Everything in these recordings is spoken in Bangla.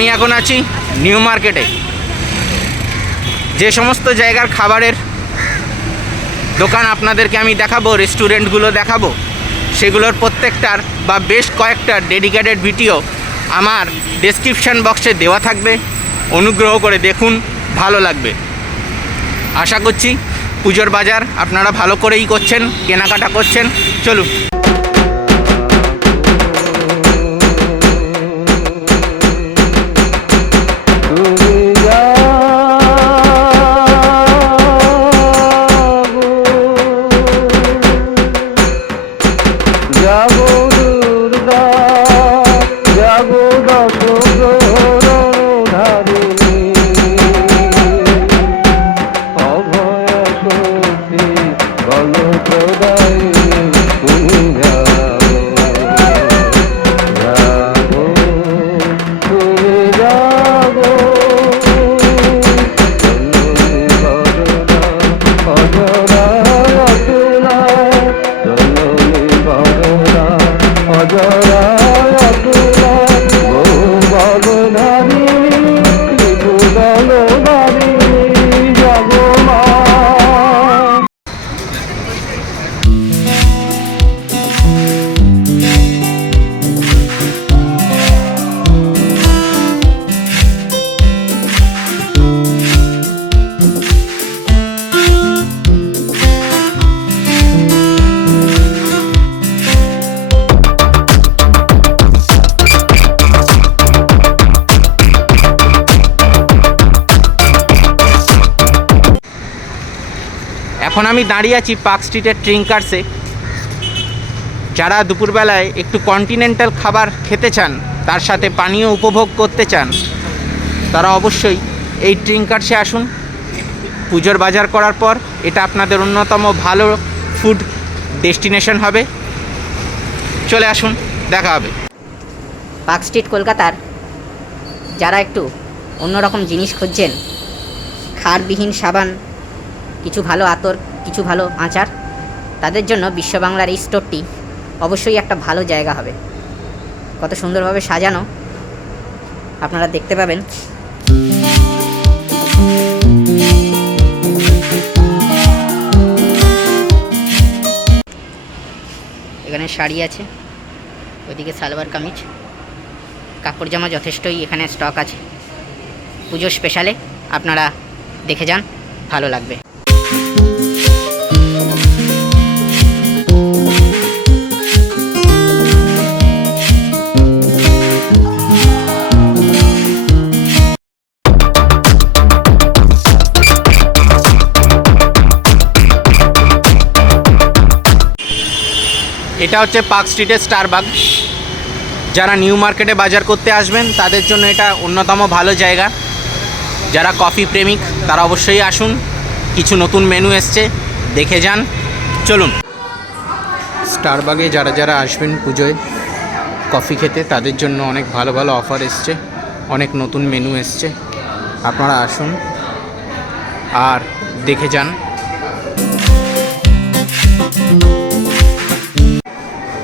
আমি এখন আছি নিউ মার্কেটে। যে সমস্ত জায়গার খাবারের দোকান আপনাদেরকে আমি দেখাবো, রেস্টুরেন্টগুলো দেখাবো, সেগুলোর প্রত্যেকটার বা বেশ কয়েকটার ডেডিকেটেড ভিডিও আমার ডেসক্রিপশান বক্সে দেওয়া থাকবে। অনুগ্রহ করে দেখুন, ভালো লাগবে। আশা করছি পুজোর বাজার আপনারা ভালো করেই করছেন, কেনাকাটা করছেন। চলুন। এখন আমি দাঁড়িয়ে আছি পার্ক স্ট্রিটের ট্রিঙ্কার্সে যারা দুপুরবেলায় একটু কন্টিনেন্টাল খাবার খেতে চান, তার সাথে পানীয় উপভোগ করতে চান, তারা অবশ্যই এই ট্রিঙ্কার্সে আসুন। পুজোর বাজার করার পর এটা আপনাদের অন্যতম ভালো ফুড ডেস্টিনেশন হবে। চলে আসুন, দেখা হবে। পার্ক স্ট্রিট কলকাতার, যারা একটু অন্যরকম জিনিস খুঁজছেন, খারবিহীন সাবান কিছু ভালো আতর, কিছু ভালো আচার। তাদের জন্য বিশ্ব বাংলার এই স্টোরটি অবশ্যই একটা ভালো জায়গা হবে। কত সুন্দরভাবে সাজানো। আপনারা দেখতে পাবেন। এখানে শাড়ি আছে, ওইদিকে সালোয়ার কামিজ। কাপড় জামা যথেষ্টই এখানে স্টক আছে। পুজো স্পেশালে আপনারা দেখে যান, ভালো লাগবে। এটা হচ্ছে পার্ক স্ট্রিটের স্টারবাগ। যারা নিউ মার্কেটে বাজার করতে আসবেন, তাদের জন্য এটা অন্যতম ভালো জায়গা। যারা কফি প্রেমিক, তারা অবশ্যই আসুন। কিছু নতুন মেনু এসছে, দেখে যান। চলুন। স্টারবাগে যারা যারা আসবেন পুজোয় কফি খেতে, তাদের জন্য অনেক ভালো ভালো অফার এসছে। অনেক নতুন মেনু এসছে। আপনারা আসুন আর দেখে যান।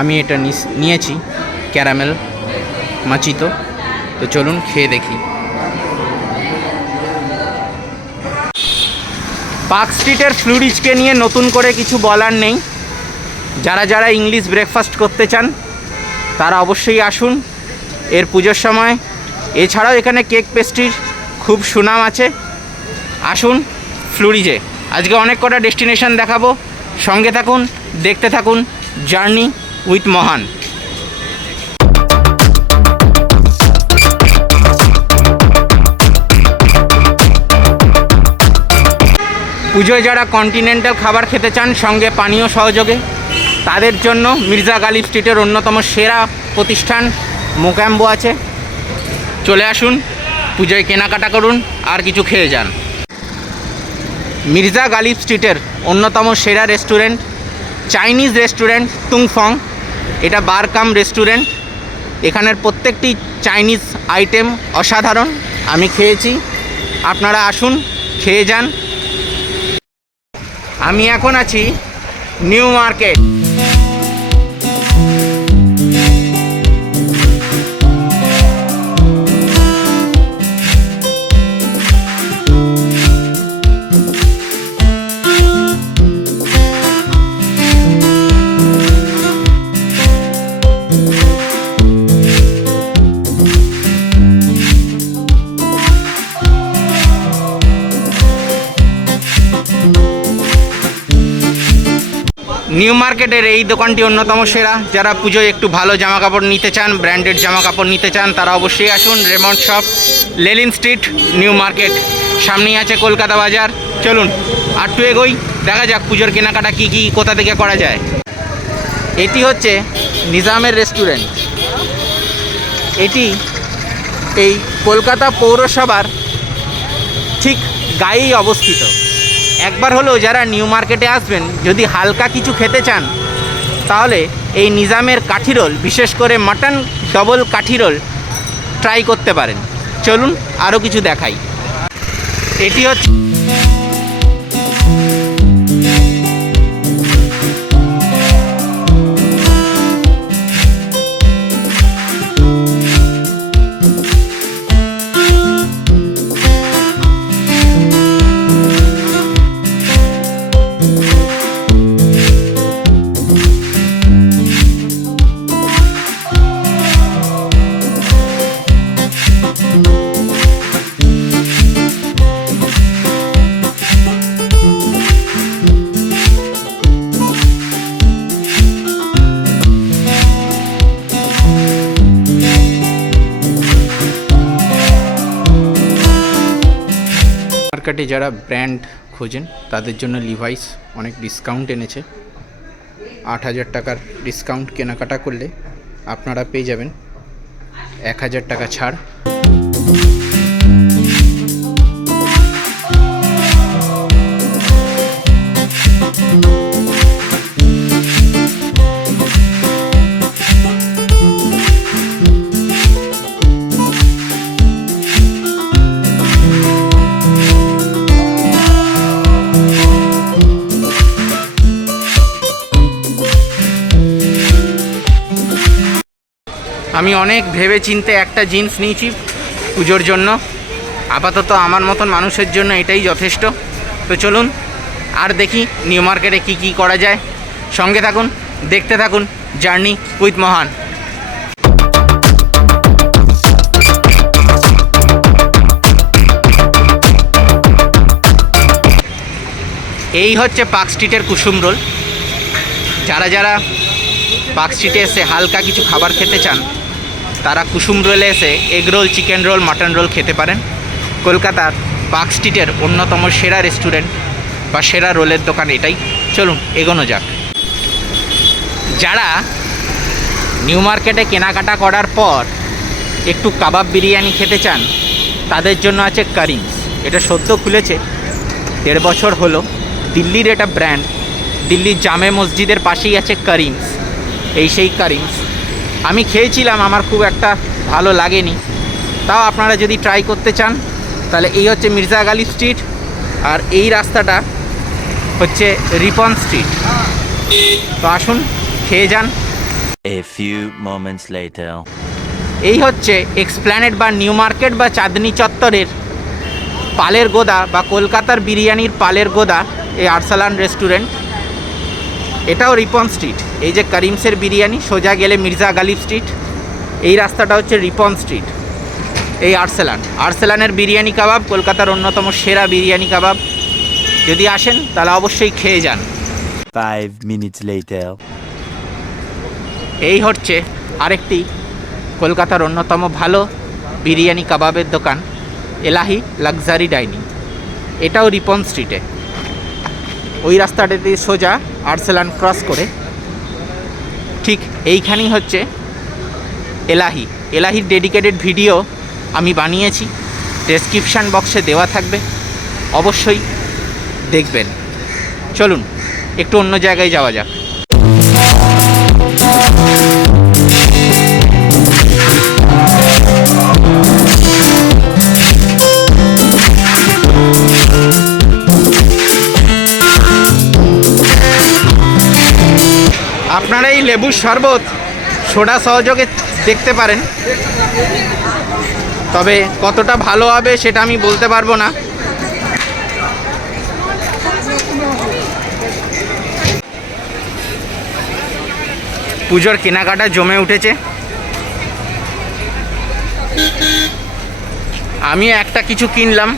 আমি এটা নিয়েছি, ক্যারামেল, মাচিতো। তো চলুন খেয়ে দেখি। পার্ক স্ট্রিটের ফ্লুরিজকে নিয়ে নতুন করে কিছু বলার নেই। যারা যারা ইংলিশ ব্রেকফাস্ট করতে চান, তারা অবশ্যই আসুন। এর পুজোর সময়। এছাড়াও এখানে কেক পেস্ট্রির খুব সুনাম আছে। আসুন ফ্লুরিজে। আজকে অনেক কটা ডেস্টিনেশন দেখাবো। সঙ্গে থাকুন, দেখতে থাকুন, জার্নি উইথ মহান। পুজোয় যারা কন্টিনেন্টাল খাবার খেতে চান, সঙ্গে পানীয় সহযোগে, তাদের জন্য মির্জা গালিব স্ট্রিটের অন্যতম সেরা প্রতিষ্ঠান মোকাম্বো আছে। চলে আসুন, পুজোয় কেনাকাটা করুন, আর কিছু খেয়ে যান। মির্জা গালিব স্ট্রিটের অন্যতম সেরা রেস্টুরেন্ট, চাইনিজ রেস্টুরেন্ট তুংফং। এটা বারকাম রেস্টুরেন্ট। এখানের প্রত্যেকটি চাইনিজ আইটেম অসাধারণ। আমি খেয়েছি। আপনারা আসুন, খেয়ে যান। আমি এখন আছি নিউ মার্কেট। মার্কেটের এই দোকানটি অন্যতম সেরা। যারা পুজোয় একটু ভালো জামা কাপড় নিতে চান ব্র্যান্ডেড জামা কাপড় নিতে চান, তারা অবশ্যই আসুন Raymond shop Lenin street new market সামনেই আছে কলকাতা বাজার। চলুন, আর টু এগোই। দেখা যাক পুজোর কেনাকাটা কী কী, কোথা থেকে করা যায়। এটি হচ্ছে নিজামের রেস্টুরেন্ট এটি এই কলকাতা পৌরসভার ঠিক গায়েই অবস্থিত। একবার হলেও যারা নিউ মার্কেটে আসবেন, যদি হালকা কিছু খেতে চান, তাহলে এই নিজামের কাঠি রোল বিশেষ করে mutton double kathi roll try করতে পারেন। চলুন আরও কিছু দেখাই। এটি হচ্ছে মার্কেটে যারা ব্র্যান্ড খোঁজেন, তাদের জন্য লিভাইস অনেক ডিসকাউন্ট এনেছে। আট হাজার টাকার ডিসকাউন্ট কেনাকাটা করলে আপনারা পেয়ে যাবেন। এক হাজার টাকা ছাড়। আমি অনেক ভেবে চিনতে একটা জিন্স নিয়েছি পুজোর জন্য। আপাতত আমার মতন মানুষের জন্য এটাই যথেষ্ট। তো চলুন, আর দেখি নিউ মার্কেটে কী কী করা যায়। সঙ্গে থাকুন, দেখতে থাকুন জার্নি উইথ মহান। এই হচ্ছে পার্ক স্ট্রিটের কুসুম রোল। যারা যারা পার্ক স্ট্রিটে এসে হালকা কিছু খাবার খেতে চান তারা কুসুম রোলে এসে egg roll chicken roll mutton roll খেতে পারেন। কলকাতার পার্ক স্ট্রিটের অন্যতম সেরা রেস্টুরেন্ট বা সেরা রোলের দোকান এটাই। চলুন, এগোনো যাক। যারা নিউ মার্কেটে কেনাকাটা করার পর একটু কাবাব বিরিয়ানি খেতে চান, তাদের জন্য আছে কারিমস এটা সদ্য খুলেছে, দেড় বছর হলো। দিল্লির এটা ব্র্যান্ড দিল্লির জামে মসজিদের পাশেই আছে কারিমস এই সেই কারিমস আমি খেয়েছিলাম আমার খুব একটা ভালো লাগেনি। তাও আপনারা যদি ট্রাই করতে চান তাহলে এই হচ্ছে মির্জা গালি স্ট্রিট আর এই রাস্তাটা হচ্ছে রিপন স্ট্রিট তো আসুন খেয়ে যান. এই হচ্ছে এক্সপ্ল্যানেড বা নিউ মার্কেট বা চাঁদনি চত্বরের পালের গোদা বা কলকাতার বিরিয়ানির পালের গোদা এই আরসালান রেস্টুরেন্ট এটাও রিপন স্ট্রিট। এই যে করিমসের বিরিয়ানি সোজা গেলে মির্জা গালিব স্ট্রিট। এই রাস্তাটা হচ্ছে রিপন স্ট্রিট। এই আর্সেলান। আর্সেলানের বিরিয়ানি কাবাব কলকাতার অন্যতম সেরা বিরিয়ানি কাবাব। যদি আসেন তাহলে অবশ্যই খেয়ে যান। Later. এই হচ্ছে আরেকটি কলকাতার অন্যতম ভালো বিরিয়ানি কাবাবের দোকান এলাহি লাক্সারি ডাইনিং। এটাও রিপন স্ট্রিটে। ওই রাস্তাটাতে সোজা আর্সেলান ক্রস করে। ঠিক এইখানেই হচ্ছে এলাহি। এলাহির ডেডিকেটেড ভিডিও আমি বানিয়েছি। ডেসক্রিপশান বক্সে দেওয়া থাকবে। অবশ্যই দেখবেন। চলুন, একটু অন্য জায়গায় যাওয়া যাক। লেবুর শরবত সোডা সহযোগে দেখতে পারেন। তবে কতটা ভালো হবে সেটা আমি বলতে পারব না। পুজোর কেনাকাটা জমে উঠেছে। আমি একটা কিছু কিনলাম।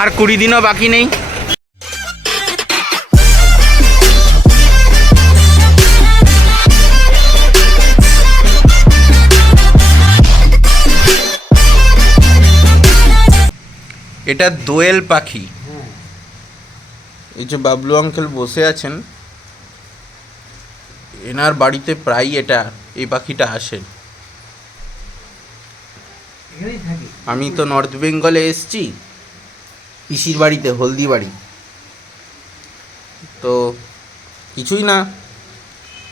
আর কুড়ি দিনও বাকি নেই। এটা দোয়েল পাখি। এই যে বাবলু আঙ্কেল বসে আছেন এনার বাড়িতে প্রায় এটা এই পাখিটা আসে। আমি তো নর্থ বেঙ্গলে এসছি পিসির বাড়িতে হলদি বাড়ি। তো কিছুই না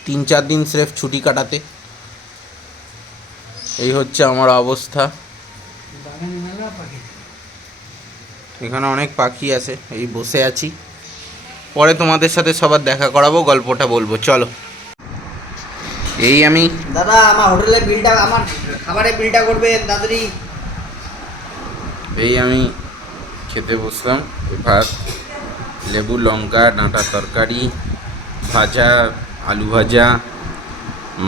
তিন চার দিন স্রেফ ছুটি কাটাতে। এই হচ্ছে আমার অবস্থা। এখানে অনেক পাখি আছে এই বসে আছি। পরে তোমাদের সাথে সবার দেখা করাবো গল্পটা বলব চলো। এই আমি দাদা আমার হোটেলের বিলটা আমার খাবারের বিলটা করবে তাড়াতাড়ি। এই আমি খেতে বসলাম ভাত লেবু লঙ্কা ডাঁটা তরকারি ভাজা আলু ভাজা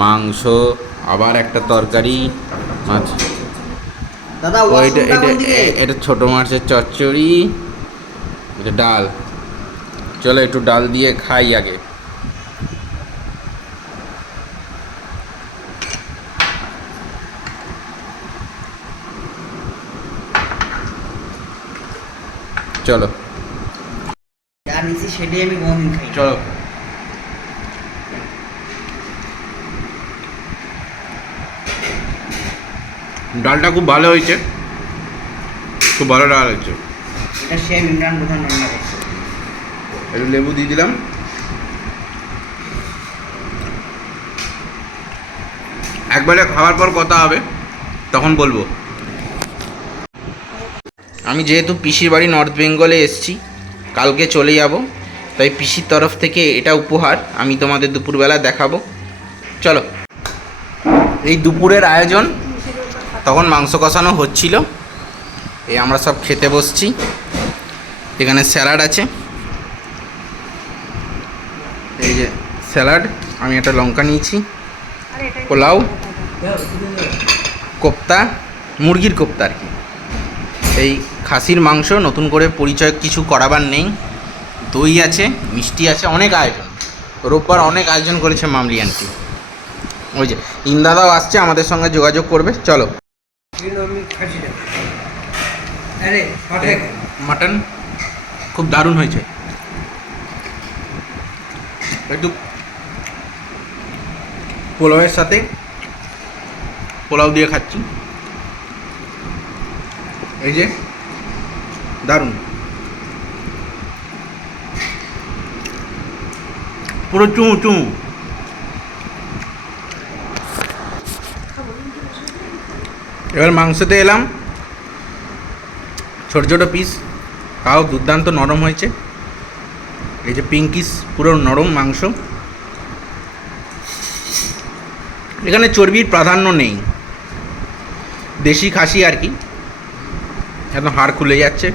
মাংস আবার একটা তরকারি মাছ। দাদা এটা এটা এ- মাছের চচ্চড়ি। এটা ডাল। চলো একটু ডাল দিয়ে খাই আগে। চলো। যা নিছি সেটাই আমি কোনোদিন খাই চলো। ডালটা খুব ভালো হয়েছে। খুব ভালো ডাল হয়েছে। এটা সেম ইমরান প্রধান রান্না করছে। একটু লেবু দিয়ে দিলাম। একবারে খাওয়ার পর কথা হবে তখন বলব। আমি যেহেতু পিসির বাড়ি নর্থ বেঙ্গলে এসেছি কালকে চলে যাব তাই পিসির তরফ থেকে এটা উপহার আমি তোমাদের দুপুরবেলা দেখাবো। চলো। এই দুপুরের আয়োজন তখন মাংস কষানো হচ্ছিল। এই আমরা সব খেতে বসছি। এখানে স্যালাড আছে। এই যে স্যালাড আমি একটা লঙ্কা নিয়েছি। পোলাও কোপ্তা মুরগির কোপ্তা আর কি। এই খাসির মাংস নতুন করে পরিচয় কিছু করাবার নেই। দই আছে মিষ্টি আছে অনেক আয়োজন। রোববার অনেক আয়োজন করেছে মামলি আন্টি ওই যে ইন্দাদাও আসছে আমাদের সঙ্গে যোগাযোগ করবে। চলো। মাটন। খুব দারুণ হয়েছে। একটু পোলাওয়ের সাথে পোলাও দিয়ে খাচ্ছি। এই যে, দারুণ। পুরো চুঁ চুমু এবার মাংসতে এলাম। ছোটো ছোটো পিস তাও দুর্দান্ত নরম হয়েছে। এই যে পিঙ্কিস পুরো নরম মাংস। এখানে চর্বির প্রাধান্য নেই। দেশি খাসি আর কি। একদম হাড় খুলে যাচ্ছে।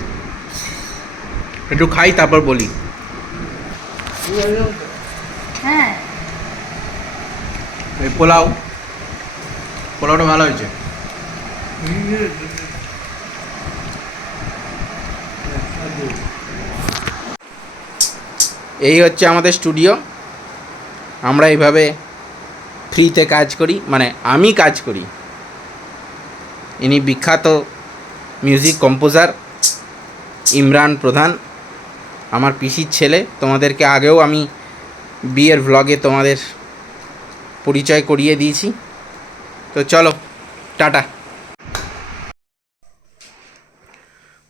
একটু খাই তারপর বলি। হ্যাঁ। পোলাও। পোলাওটা ভালো হয়েছে। এই হচ্ছে আমাদের স্টুডিও। আমরা এইভাবে ফ্রিতে কাজ করি মানে আমি কাজ করি। ইনি বিখ্যাত মিউজিক কম্পোজার ইমরান প্রধান, আমার পিসির ছেলে। তোমাদেরকে আগেও আমি বিয়ের ভ্লগে তোমাদের পরিচয় করিয়ে দিয়েছি। তো চলো, টাটা।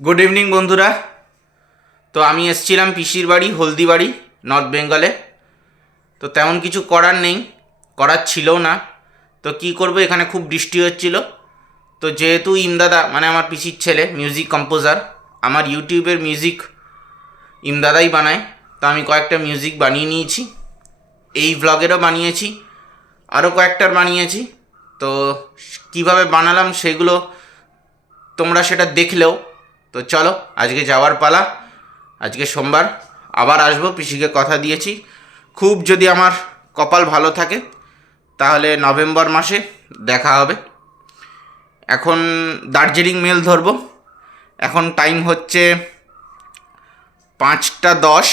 গুড ইভিনিং বন্ধুরা। তো আমি এসছিলাম পিসির বাড়ি হলদিবাড়ি নর্থ বেঙ্গলে তো তেমন কিছু করার নেই, করার ছিলও না। তো কি করব, এখানে খুব বৃষ্টি হচ্ছিল। তো যেহেতু ইমদাদা মানে আমার পিসির ছেলে মিউজিক কম্পোজার আমার ইউটিউবের মিউজিক ইমদাদাই বানায়। তো আমি কয়েকটা মিউজিক বানিয়ে নিয়েছি। এই ভ্লগেরও বানিয়েছি, আরও কয়েকটার বানিয়েছি। তো কীভাবে বানালাম সেগুলো তোমরা সেটা দেখলেও তো চলো, আজকে যাওয়ার পালা। আজকে সোমবার, আবার আসব, পিসিকে কথা দিয়েছি। খুব যদি আমার কপাল ভালো থাকে, তাহলে নভেম্বর মাসে দেখা হবে। এখন দার্জিলিং মেল ধরবো। এখন টাইম হচ্ছে পাঁচটা দশ।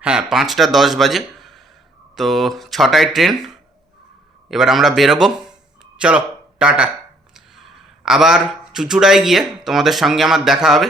হ্যাঁ পাঁচটা দশ বাজে। তো ছটায় ট্রেন। এবার আমরা বেরোবো। চলো, টাটা। আবার চুচুড়ায় গিয়ে তোমাদের সঙ্গে আমার দেখা হবে।